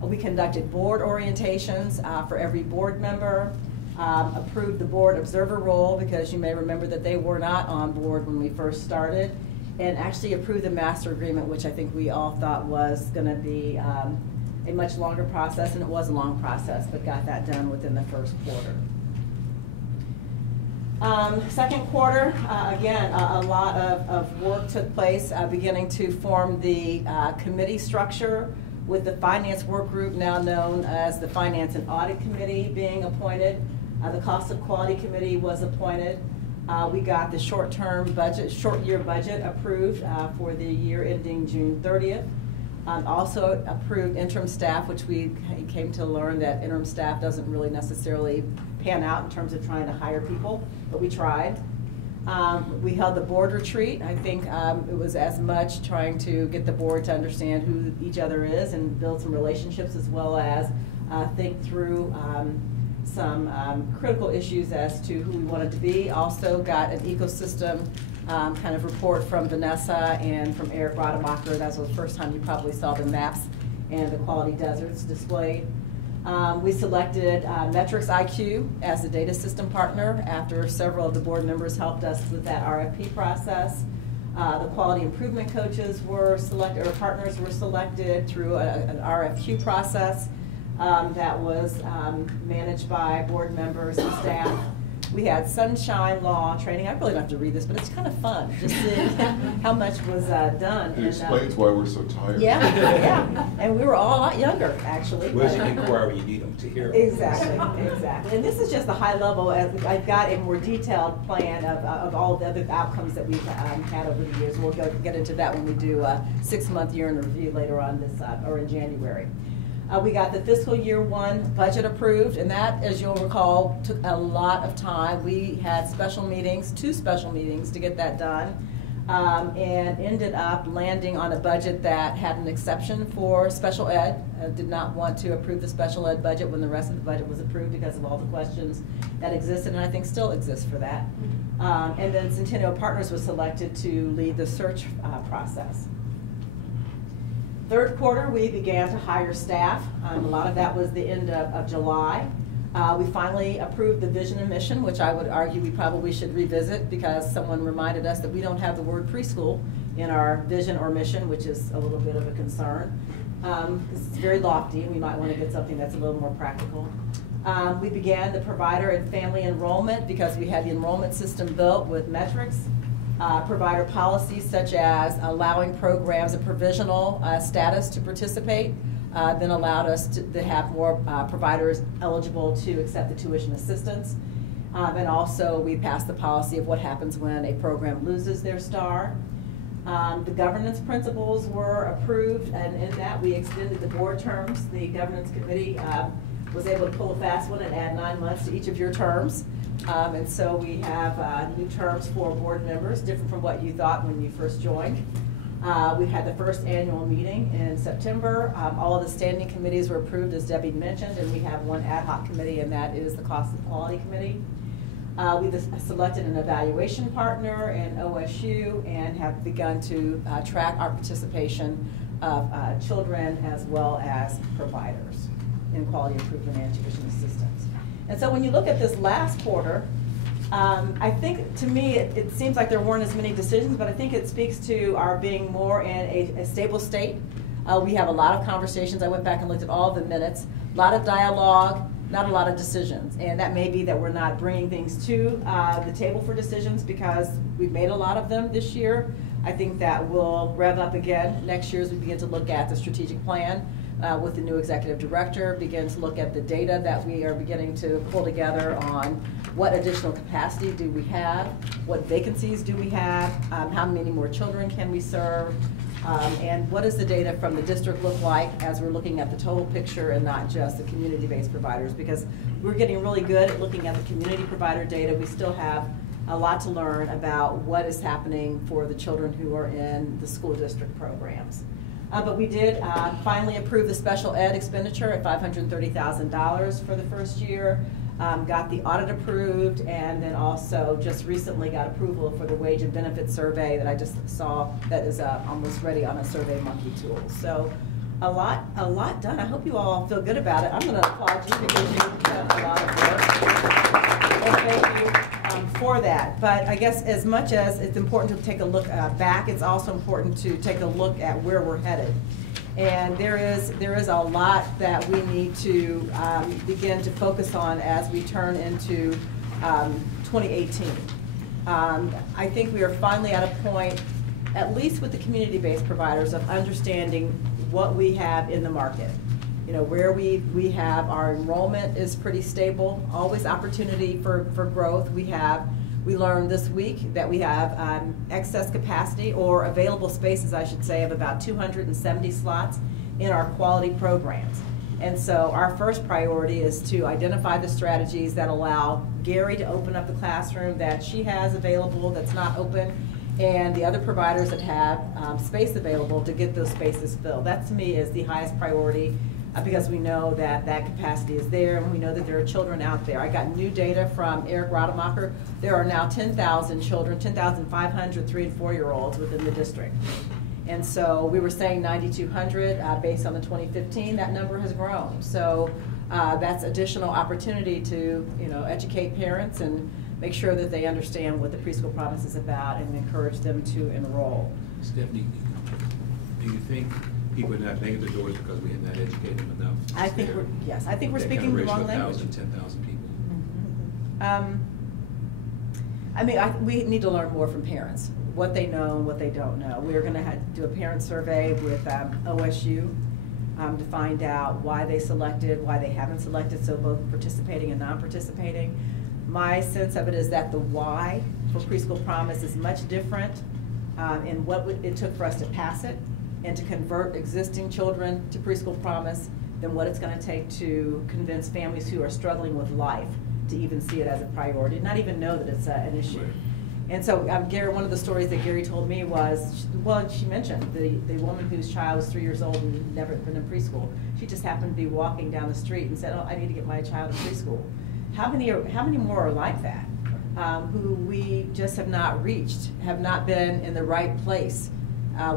We conducted board orientations for every board member, approved the board observer role because you may remember that they were not on board when we first started, and actually approved the master agreement, which I think we all thought was going to be a much longer process, and it was a long process, but got that done within the first quarter. Second quarter, again, a lot of work took place, beginning to form the committee structure, with the finance work group, now known as the Finance and Audit Committee, being appointed. The Cost of Quality Committee was appointed. We got the short-term budget, short-year budget approved for the year ending June 30th. Also approved interim staff, which we came to learn that interim staff doesn't really necessarily pan out in terms of trying to hire people, but we tried. We held the board retreat. I think it was as much trying to get the board to understand who each other is and build some relationships, as well as think through some critical issues as to who we wanted to be. Also got an ecosystem kind of report from Vanessa and from Eric Rademacher. That was the first time you probably saw the maps and the quality deserts displayed. We selected Metrics IQ as the data system partner after several of the board members helped us with that RFP process. The quality improvement coaches were selected, or partners were selected through an RFQ process that was managed by board members and staff. We had sunshine law training. I really don't have to read this, but it's kind of fun just seeing how much was done. It explains why we're so tired. Yeah, yeah. And we were all a lot younger, actually. Where's the inquiry you need them to hear? Exactly, exactly. And this is just a high level. I've got a more detailed plan of all the other outcomes that we've had over the years. We'll get into that when we do a 6-month year in review later on this, or in January. We got the fiscal year 1 budget approved, and that, as you'll recall, took a lot of time. We had special meetings, 2 special meetings to get that done, and ended up landing on a budget that had an exception for special ed. Did not want to approve the special ed budget when the rest of the budget was approved because of all the questions that existed, and I think still exist for that. And then Centennial Partners was selected to lead the search process. Third quarter, we began to hire staff. A lot of that was the end of July. We finally approved the vision and mission, which I would argue we probably should revisit because someone reminded us that we don't have the word preschool in our vision or mission, which is a little bit of a concern. It's very lofty, and we might want to get something that's a little more practical. We began the provider and family enrollment because we had the enrollment system built with metrics. Provider policies such as allowing programs a provisional status to participate, then allowed us to have more providers eligible to accept the tuition assistance. And also we passed the policy of what happens when a program loses their star. The governance principles were approved, and in that we extended the board terms. The governance committee was able to pull a fast one and add 9 months to each of your terms. And so we have new terms for board members, different from what you thought when you first joined. We had the first annual meeting in September. All of the standing committees were approved, as Debbie mentioned, and we have 1 ad hoc committee, and that is the Cost and Quality Committee. We've selected an evaluation partner in OSU and have begun to track our participation of children as well as providers in quality improvement and tuition assistance. And so when you look at this last quarter, I think, to me, it seems like there weren't as many decisions, but I think it speaks to our being more in a stable state. We have a lot of conversations. I went back and looked at all the minutes. A lot of dialogue, not a lot of decisions. And that may be that we're not bringing things to the table for decisions because we've made a lot of them this year. I think that will rev up again next year as we begin to look at the strategic plan. With the new executive director, begin to look at the data that we are beginning to pull together on what additional capacity do we have, what vacancies do we have, how many more children can we serve, and what does the data from the district look like as we're looking at the total picture and not just the community-based providers, because we're getting really good at looking at the community provider data. We still have a lot to learn about what is happening for the children who are in the school district programs. But we did finally approve the special ed expenditure at $530,000 for the first year, got the audit approved, and then also just recently got approval for the wage and benefit survey that I just saw that is almost ready on a SurveyMonkey tool. So a lot done. I hope you all feel good about it. I'm going to applaud you because you've done a lot of work. And thank you for that. But I guess as much as it's important to take a look back, it's also important to take a look at where we're headed. And there is a lot that we need to begin to focus on as we turn into 2018. I think we are finally at a point, at least with the community-based providers, of understanding what we have in the market. You know, where we have our enrollment is pretty stable, always opportunity for growth. We learned this week that we have excess capacity, or available spaces, I should say, of about 270 slots in our quality programs. And so our first priority is to identify the strategies that allow Gary to open up the classroom that she has available that's not open, and the other providers that have space available to get those spaces filled. That, to me, is the highest priority. Because we know that that capacity is there, and we know that there are children out there. I got new data from Eric Rademacher. There are now 10,000 children, 10,500 3- and 4-year-olds within the district. And so we were saying 9,200 based on the 2015. That number has grown. So that's additional opportunity to, you know, educate parents and make sure that they understand what the Preschool Promise is about and encourage them to enroll. Stephanie, do you think people are not banging the doors because we have not educated them enough? I think we're speaking the wrong language. 10,000 people. I mean, we need to learn more from parents, what they know and what they don't know. We're going to do a parent survey with OSU to find out why they selected, why they haven't selected, so both participating and non-participating. My sense of it is that the why for Preschool Promise is much different in what it took for us to pass it and to convert existing children to Preschool Promise than what it's going to take to convince families who are struggling with life to even see it as a priority, not even know that it's an issue. Right. And so, Gary, one of the stories that Gary told me was, well, she mentioned the woman whose child was 3 years old and never been in preschool. She just happened to be walking down the street and said, oh, I need to get my child in preschool. How many more are like that, who we just have not reached, have not been in the right place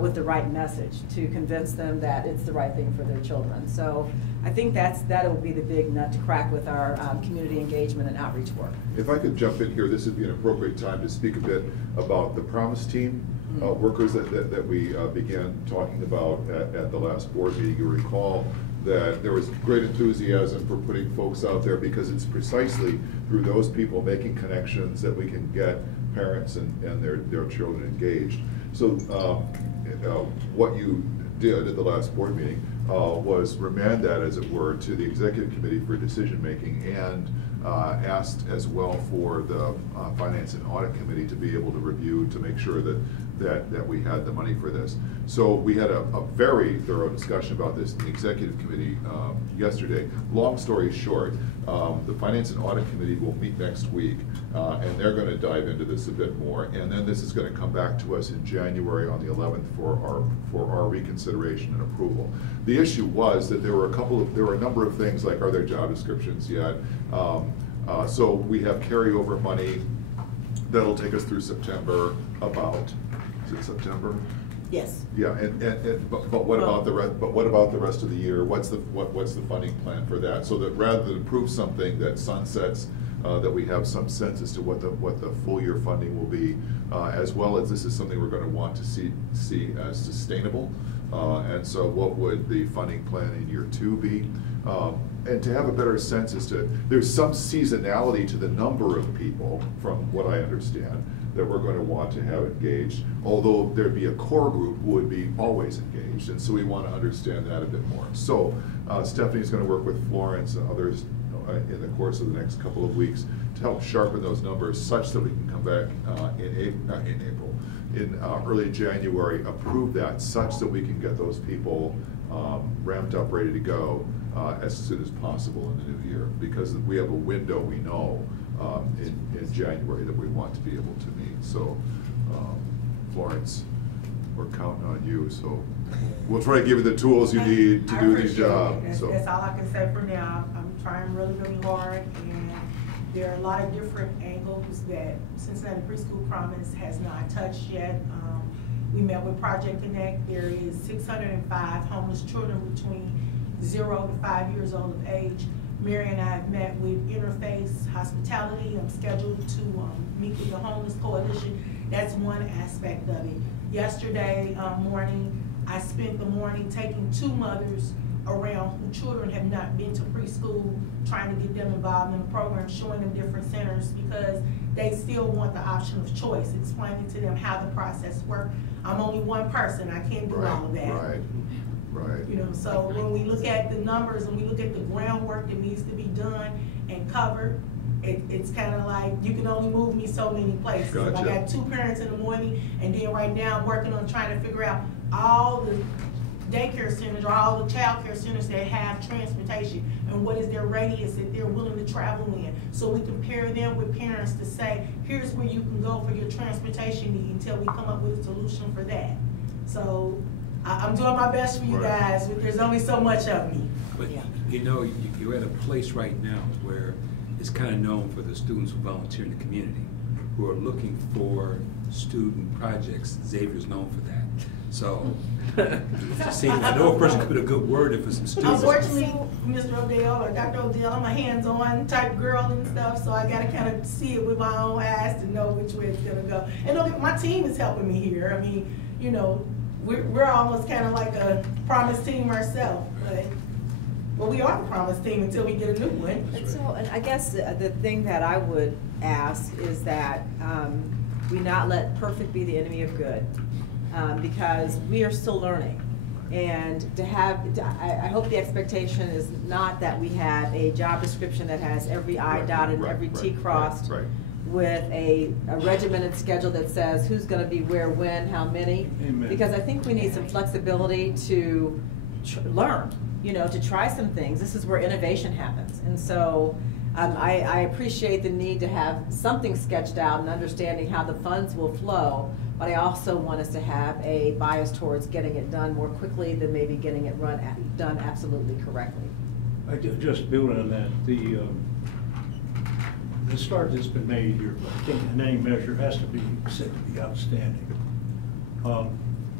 with the right message to convince them that it's the right thing for their children? So I think that'll be the big nut to crack with our community engagement and outreach work. If I could jump in here, this would be an appropriate time to speak a bit about the Promise Team workers that we began talking about at the last board meeting. You recall that there was great enthusiasm for putting folks out there because it's precisely through those people making connections that we can get parents and their children engaged. So what you did at the last board meeting was remand that, as it were, to the executive committee for decision making, and asked as well for the finance and audit committee to be able to review to make sure that we had the money for this. So we had a very thorough discussion about this in the executive committee yesterday. Long story short, the finance and audit committee will meet next week, and they're going to dive into this a bit more, and then this is going to come back to us in January on the 11th for our reconsideration and approval. The issue was that there were a number of things, like, are there job descriptions yet? So we have carryover money that'll take us through September. Is it September? Yes. Yeah, but what about the rest? But what about the rest of the year? What's the funding plan for that? So that rather than approve something that sunsets, that we have some sense as to what the full year funding will be, as well as this is something we're going to want to see as sustainable. And so, what would the funding plan in year 2 be? And to have a better sense as to, there's some seasonality to the number of people, from what I understand, that we're going to want to have engaged, although there'd be a core group who would be always engaged, and so we want to understand that a bit more. So Stephanie's going to work with Florence and others in the course of the next couple of weeks to help sharpen those numbers such that we can come back in early January, approve that such that we can get those people ramped up, ready to go as soon as possible in the new year, because we have a window, we know, in January that we want to be able to meet. So, Florence, we're counting on you. So, we'll try to give you the tools you need to do the job. So that's all I can say for now. I'm trying really, really hard, and there are a lot of different angles that Cincinnati Preschool Promise has not touched yet. We met with Project Connect. There is 605 homeless children between 0 to 5 years old of age. Mary and I have met with Interface Hospitality. I'm scheduled to meet with the Homeless Coalition. That's one aspect of it. Yesterday morning, I spent the morning taking 2 mothers around whose children have not been to preschool, trying to get them involved in the program, showing them different centers, because they still want the option of choice, explaining to them how the process works. I'm only one person, I can't do all of that. Right. You know, so when we look at the numbers and we look at the groundwork that needs to be done and covered, it's kind of like, you can only move me so many places. Gotcha. I got 2 parents in the morning, and then right now I'm working on trying to figure out all the daycare centers or all the child care centers that have transportation and what is their radius that they're willing to travel in. So we compare them with parents to say, here's where you can go for your transportation need until we come up with a solution for that. So I'm doing my best for you guys, but there's only so much of me. But you know, you're at a place right now where it's kind of known for the students who volunteer in the community, who are looking for student projects. Xavier's known for that. So, see, I know a person could put a good word in for some students. Unfortunately, Mr. Odell or Dr. Odell, I'm a hands-on type girl and stuff, so I gotta kind of see it with my own eyes to know which way it's gonna go. And my team is helping me here. I mean, you know, we're almost kind of like a Promise team ourselves, but we are the Promise team until we get a new one. And so, and I guess the thing that I would ask is that we not let perfect be the enemy of good, because we are still learning. And I hope the expectation is not that we have a job description that has every I dotted and every T crossed, with a regimented schedule that says who's going to be where, when, how many. Amen. Because I think we need some flexibility to learn. to try some things. This is where innovation happens. And so I appreciate the need to have something sketched out and understanding how the funds will flow, but I also want us to have a bias towards getting it done more quickly than maybe getting it done absolutely correctly. I just build on that. The start that's been made here, I think in any measure, has to be said to be outstanding.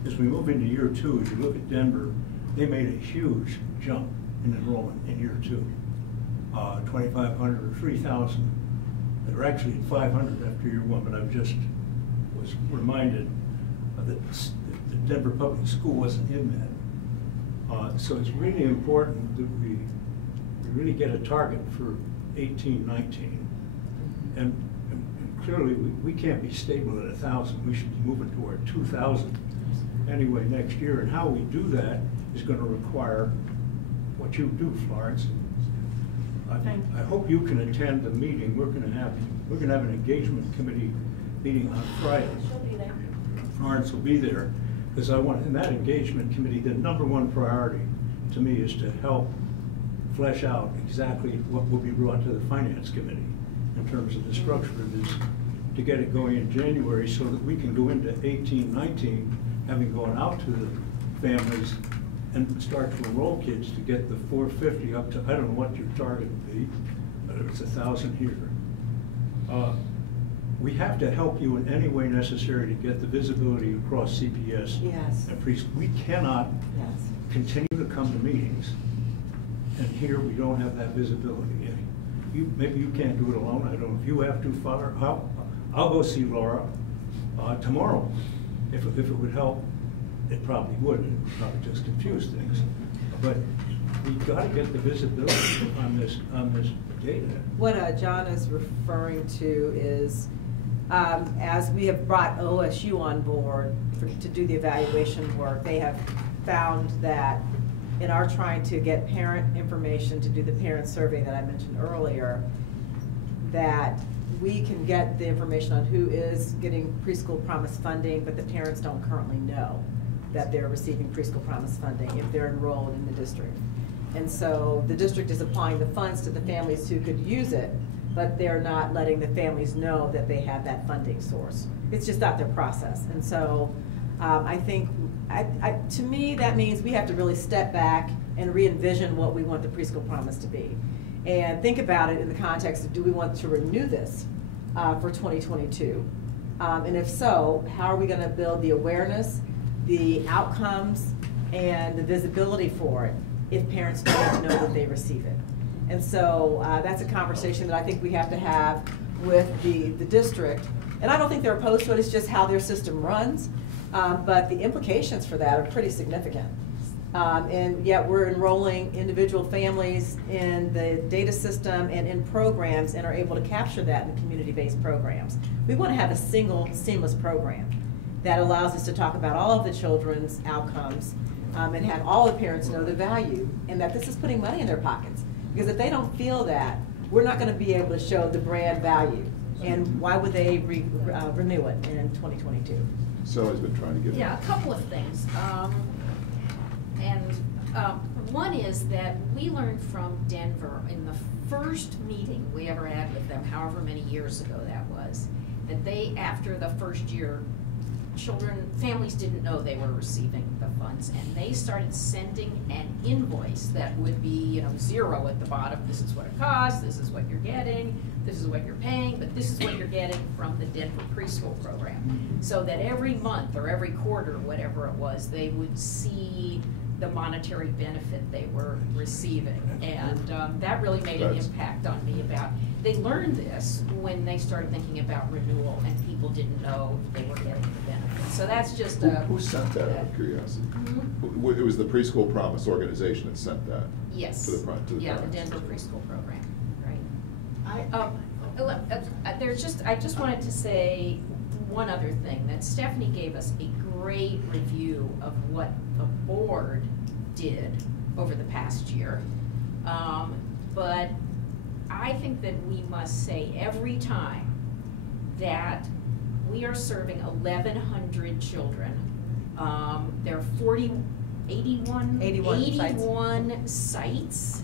As we move into year 2, as you look at Denver, they made a huge jump in enrollment in year 2. 2,500 or 3,000. They were actually at 500 after year 1, but I just was reminded that the Denver Public School wasn't in that. So it's really important that we really get a target for 18, 19. And clearly we can't be stable at 1,000. We should be moving toward 2,000 anyway next year. And how we do that is going to require what you do, Florence. I hope you can attend the meeting. We're going to have an engagement committee meeting on Friday. She'll be there. Florence will be there, because I want, in that engagement committee, the #1 priority to me is to help flesh out exactly what will be brought to the finance committee in terms of the structure of this, to get it going in January so that we can go into 18, 19, having gone out to the families and start to enroll kids to get the 450 up to, I don't know what your target would be, but if it's 1,000 here. We have to help you in any way necessary to get the visibility across CPS and preschool. We cannot continue to come to meetings, and here we don't have that visibility. Maybe you can't do it alone. I don't know if you have to, Father. I'll go see Laura tomorrow. If it would help, it probably would. It would probably just confuse things. But we've got to get the visibility on this data. What John is referring to is, as we have brought OSU on board to do the evaluation work, they have found that in our trying to get parent information to do the parent survey that I mentioned earlier, that we can get the information on who is getting Preschool Promise funding, but the parents don't currently know that they're receiving Preschool Promise funding if they're enrolled in the district. And so the district is applying the funds to the families who could use it, but they're not letting the families know that they have that funding source. It's just not their process. And so I think, to me, that means we have to really step back and re-envision what we want the Preschool Promise to be. And think about it in the context of, do we want to renew this for 2022? And if so, how are we going to build the awareness, the outcomes, and the visibility for it if parents don't even know that they receive it? And so that's a conversation that I think we have to have with the district. And I don't think they're opposed to it, it's just how their system runs. But the implications for that are pretty significant. And yet we're enrolling individual families in the data system and in programs and are able to capture that in community-based programs. We want to have a single, seamless program that allows us to talk about all of the children's outcomes and have all the parents know the value, and that this is putting money in their pockets. Because if they don't feel that, we're not going to be able to show the brand value. And why would they renew it in 2022? Sally's been trying to get in. Yeah, a couple of things. One is that we learned from Denver in the first meeting we ever had with them, however many years ago that was, that they, after the first year, families didn't know they were receiving the funds, and they started sending an invoice that would be, 0 at the bottom. This is what it costs, this is what you're getting, this is what you're paying, but this is what you're getting from the Denver Preschool program. So that every month or every quarter, whatever it was, they would see the monetary benefit they were receiving. And that really made an impact on me about, they learned this when they started thinking about renewal and people didn't know they were getting the benefit. So that's just Who sent that, out of curiosity? Mm-hmm. It was the Preschool Promise organization that sent that? Yes. To the the Denver Preschool program, right. I just wanted to say one other thing, that Stephanie gave us a great review of what the board did over the past year. But I think that we must say every time that we are serving 1,100 children, there are 81 sites. 81 sites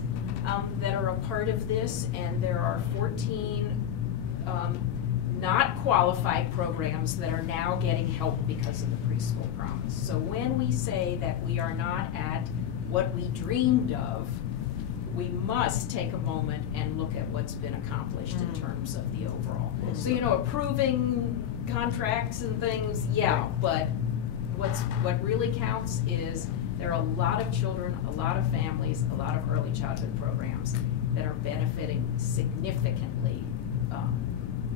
that are a part of this, and there are 14 not qualified programs that are now getting help because of the Preschool Promise. So when we say that we are not at what we dreamed of, we must take a moment and look at what's been accomplished in terms of the overall. So, you know, approving contracts and things, yeah, but what really counts is there are a lot of children, a lot of families, a lot of early childhood programs that are benefiting significantly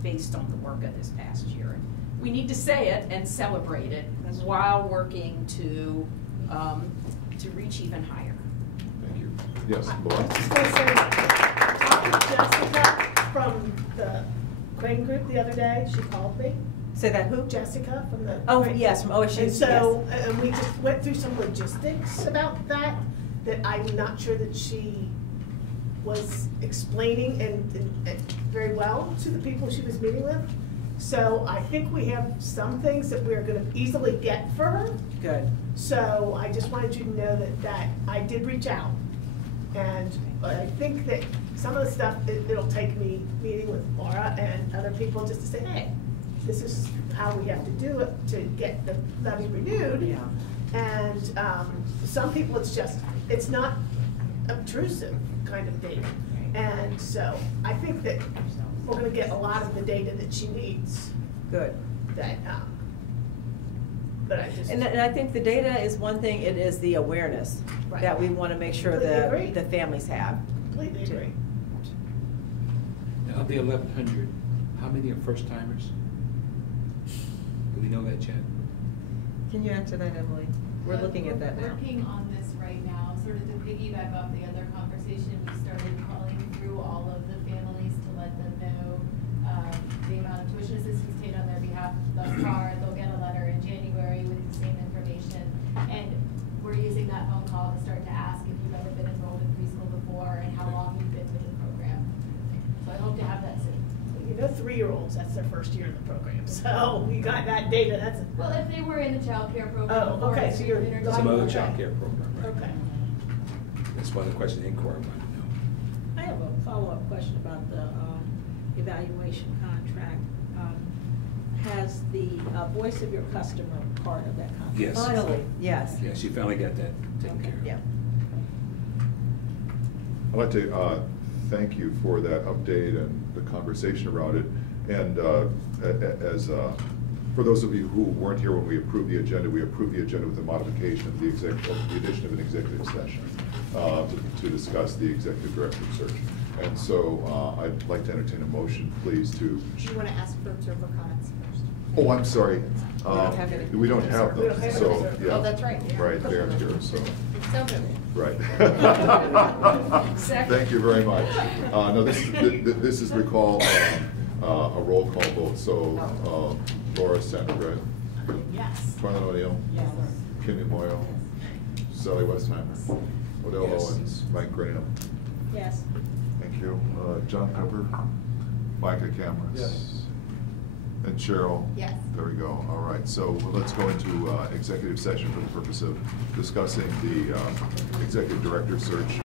based on the work of this past year. And we need to say it and celebrate it while working to reach even higher. Thank you. Yes, Laura? I was just gonna say, I talked to Jessica from the Crane Group the other day. She called me. Say that who? Jessica from the. Oh, yes, from OSU. And so, and we just went through some logistics about that I'm not sure that she was explaining and very well to the people she was meeting with. So I think we have some things that we're gonna easily get for her. Good. So I just wanted you to know that I did reach out. But I think that some of the stuff, it'll take me meeting with Laura and other people just to say, hey, this is how we have to do it to get the levy renewed. Yeah. And some people, it's not obtrusive kind of data. And so I think that we're gonna get a lot of the data that she needs. Good. But I just. And I think the data is one thing, it is the awareness Right. that we want to make sure Completely agree. the families have. Completely agree. Now, of the 1,100, how many are first timers? Do we know that, Chad? Can you answer that, Emily? We're looking at that now. Working on this right now, sort of to piggyback off the other conversation, we started calling through all of the families to let them know the amount of tuition assistance paid on their behalf thus far. They'll get a letter in January with the same information. And we're using that phone call to start to ask if you've ever been enrolled in preschool before and how long you've been with the program. So I hope to have that soon. You know, 3-year-olds, that's their first year in the program. So we got that data, that's. Well, if they were in the child care program. Oh, before, okay, if so they you're. were in our Some other Okay. child care program, right? Okay. That's one of the questions the inquiry wanted to know. I have a follow-up question about the evaluation contract. Has the voice of your customer part of that contract? Yes. Finally, yes. Yeah, she finally got that taken care of. Yeah. I'd like to thank you for that update and the conversation around it. And for those of you who weren't here when we approved the agenda with the modification of the addition of an executive session to discuss the executive director search. And so I'd like to entertain a motion, please, to. Do you want to ask for observer comments first? Oh, I'm sorry. don't have any. We don't have We don't them, have so, any. yeah. Oh, that's right, yeah. Right, they're here, so. So moved. Right. Second. Thank you very much. No, this is recall a roll call vote, so Laura Sandra, Yes. Twyla O'Neill, Yes. Kimmy Moyle, Sally Westheimer, Odell Yes. Owens, Mike Graham. Yes. Thank you. John Pepper, Micah Cameron. Yes. And Cheryl? Yes. There we go. All right, so let's go into executive session for the purpose of discussing the executive director search.